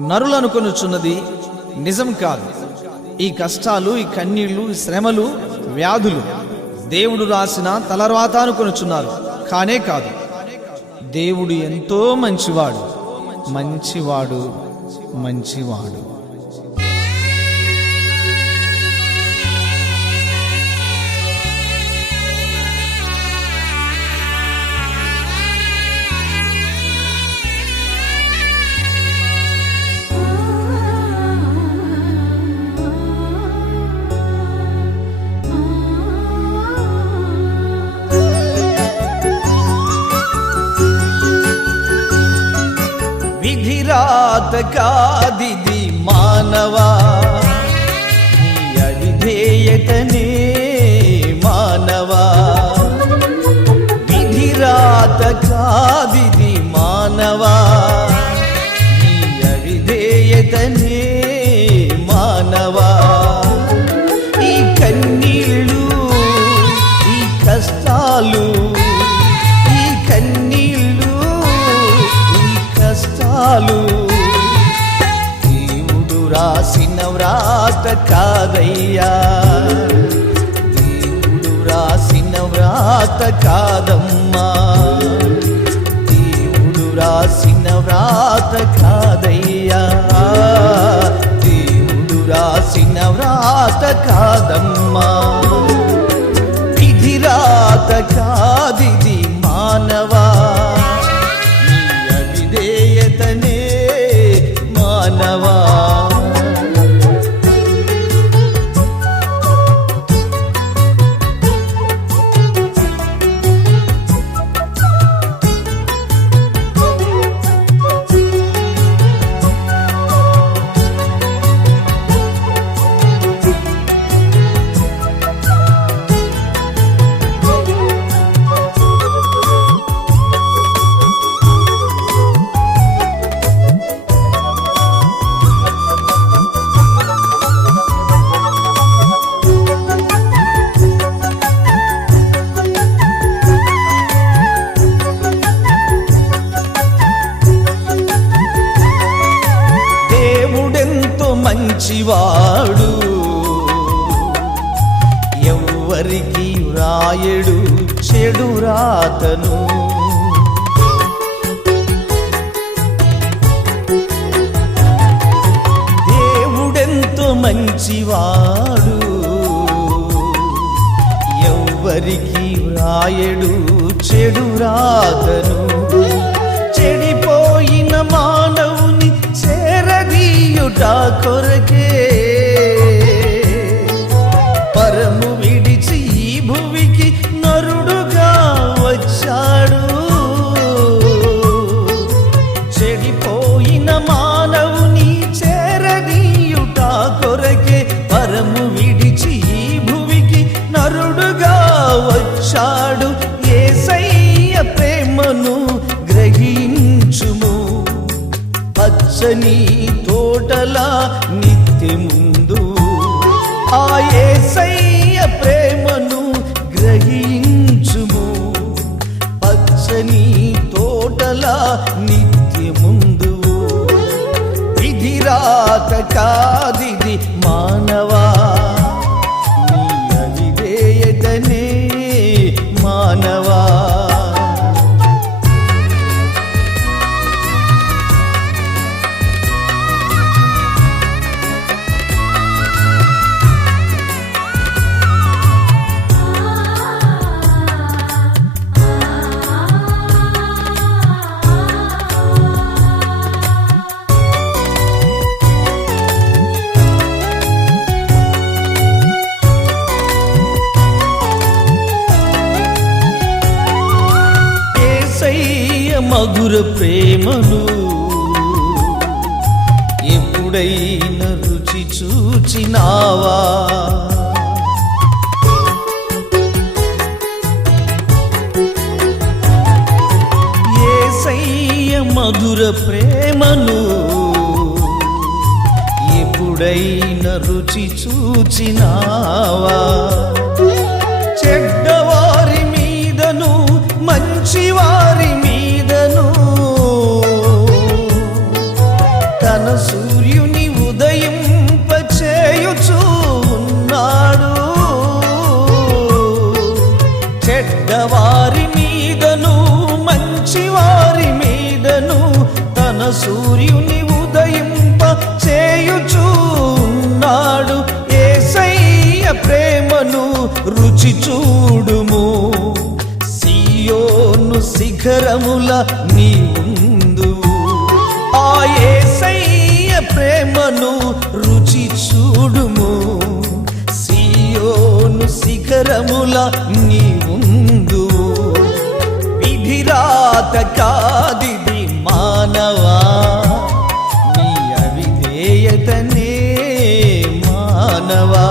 నరులు అనుకొనుచున్నది నిజం కాదు. ఈ కష్టాలు, ఈ కన్నీళ్లు, ఈ శ్రమలు, వ్యాధులు దేవుడు రాసిన తలరాత అనుకొనుచున్నారు. కానే కాదు. దేవుడు ఎంతో మంచివాడు, మంచివాడు, మంచివాడు. విధిరాత కాదిది మానవా, నీ అవిధేయతనే మానవా. విధిరాత కాదిది మానవా, నీ అవిధేయతనే మానవా. ఈ కన్నీళ్ళు, ఈ కష్టాలు, ఈ కన్నీళ్ళు, ఈ కష్టాలు దేవుడు రాసిన వ్రాత కాదయ్యా. దేవుడు రాసిన వ్రాత కాదమ్మా. దేవుడు రాసిన వ్రాత కాదయ్యా. దేవుడు రాసిన వ్రాత కాదమ్మా. విధి రాత కాదిది మానవా, నీ అవిధేయతనే మానవా. మంచివాడు, ఎవ్వరికి వ్రాయడు చెడు రాతను. దేవుడెంతో మంచివాడు, ఎవ్వరికి వ్రాయడు చెడు రాతను. చెడిపోయిన మానవుని చేరదీయుట కొరకే పరము విడిచి ఈ భువికి నరుడుగా వచ్చాడు. చెడిపోయిన మానవుని చేరదీయుట కొరకే పరము విడిచి ఈ భువికి నరుడుగా వచ్చాడు. యేసయ్య ప్రేమను గ్రహించుము, పచ్చని తోటలా నిత్యముందు. ఆ యేసయ్య ప్రేమను గ్రహించుము, పచ్చని తోటలా నిత్యముందు. విధి రాత కాదిది మానవా, నీ అవిధేయతనే మానవా. మధుర ప్రేమను ఎప్పుడైనా రుచి చూచినావా? యేసయ్య మధుర ప్రేమను ఎప్పుడైనా రుచి చూచినావా? చెడ్డవారి మీదను మంచివారి మీదను తన సూర్యుని ఉదయింప చేయుచున్నాడు. యేసయ్య ప్రేమను రుచి చూడుము. సియోను శిఖరముల నీవుందువు. ఆ యేసయ్య ప్రేమను రుచి చూడుము. సియోను శిఖరముల నీవుందువు. విధిరాత కాదిది మానవా, నీ అవిధేయతనే మానవా.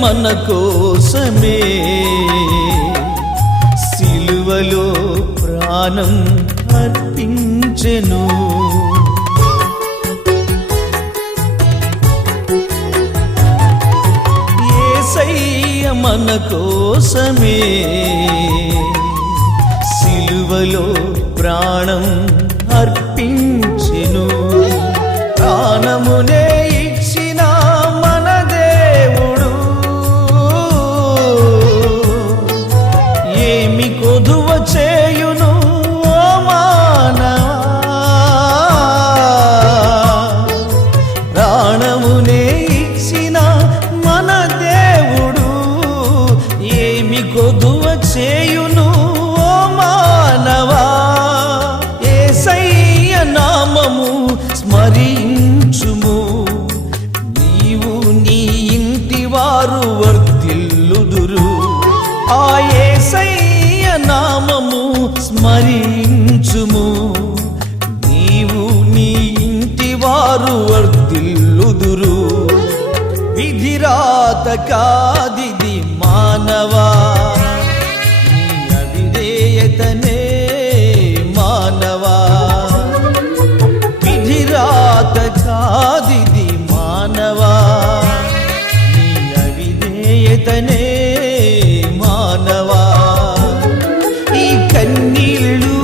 మన కోసమే సిలువలో ప్రాణం అర్పించెను. యేసయ్య మన కోసమే సిలువలో ప్రాణం అర్పించెను. ప్రాణమునే ఇచ్చిన మన దేవుడు ఏమి కొదువ చేయును ఓ మానవా. ప్రాణమునే ఇచ్చిన మన దేవుడు ఏమి కొదువ చేయును ఓ మానవా. యేసయ్య నామము స్మరించుము. నీవు నీ ఇంటి వారు వర్ధిల్లుదురు. ఆ యేసయ్య నామము స్మరించుము. నీవు నీ ఇంటి వారు వర్ధిల్లుదురు. విధిరాత కాదిది మానవా, నీ అవిధేయతనే మానవా. విధిరాత కాదిది మానవా, నీ అవిధేయతనే మానవా. ఈ కన్నీళ్ళు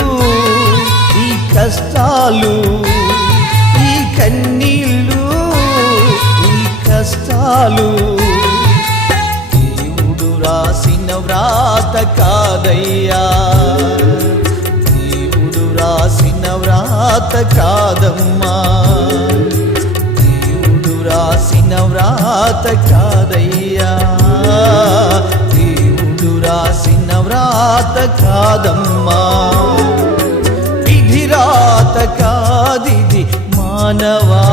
ఈ కష్టాలు, ఈ కన్నీళ్ళు ఈ కష్టాలు దేవుడు రాసిన వ్రాత కాదయ్యా. దేవుడు రాసిన వ్రాత కాదమ్మా. దేవుడు రాసిన వ్రాత కాదయ్యా. దేవుడు రాసిన వ్రాత కాదమ్మా. విధిరాత కాదిది మానవా.